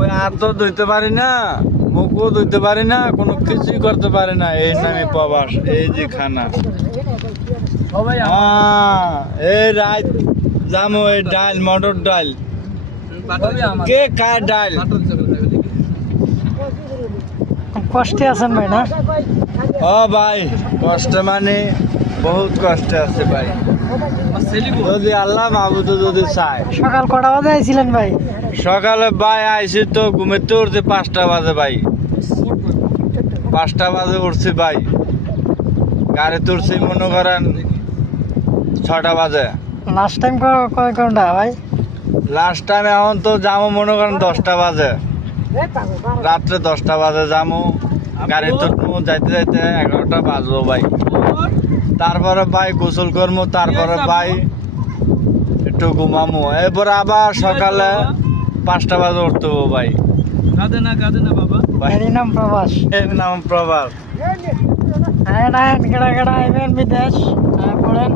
ওই আর তো ধুইতে পারি না, মুখও ধুইতে পারি না, কোনো কিছুই করতে পারি না। এই নামে প্রবাস, এই যে খানা। এই রাত জামো এই ডাল, মটর ডাল। কে খায় ডাল? কষ্টে আছেন ভাই না? ও ভাই, কষ্ট মানে বহুত কষ্টে আছে ভাই। যদি আল্লাহ মাহবুদ যদি চায়। সকাল কটা বাজে আইছিলেন ভাই? সকালে ভাই আইসি তো ঘুমেতে উঠছি 5টা বাজে ভাই। 5টা বাজে উঠছি ভাই, গাড়ি তুলছি মনে করেন 6টা বাজে। লাস্ট টাইম কয় ঘন্টা ভাই? লাস্ট টাইম এখন তো যাবো মনে করেন 10টা বাজে, রাত্রে 10টা বাজে যাবো। গাড়ি তুলবো যাইতে যাইতে 11টা বাজবো ভাই। তারপরে ভাই গোসল করবো, তারপরে ভাই একটু ঘুমামো, এরপর আবার সকালে 5টা বাজে উঠতে হবো ভাই। এর নাম প্রবাস। এর নাম প্রবাস। আয়েন গেড়া গেড়া আইবেন বিদেশ, পড়েন।